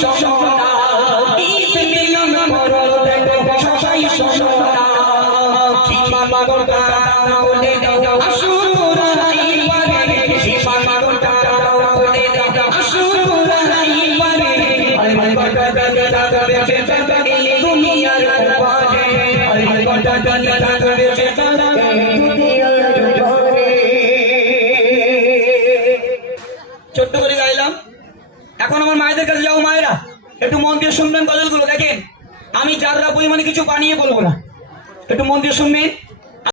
শোনা ঈদ মিলন করো দেখো সবাই শোনা সীমা মাগোটা বলে দাও আশুরা ইবারে সীমা মাগোটা বলে দাও আশুরা ইবারে আরে কথা দাদা দাদা বেঁচে দাদা এই দুনিয়ার বাজে আরে কথা দাদা দাদা বেঁচে দাদা এই দুনিয়ার জোরে ছোট্ট করে গাইলাম। এখন আমার মায়েদের কাছে যাও, মায়েরা একটু মন দিয়ে শুনবেন গজলগুলো। দেখেন আমি যারা পরিমাণে কিছু বানিয়ে বলবো না, একটু মন দিয়ে শুনবেন।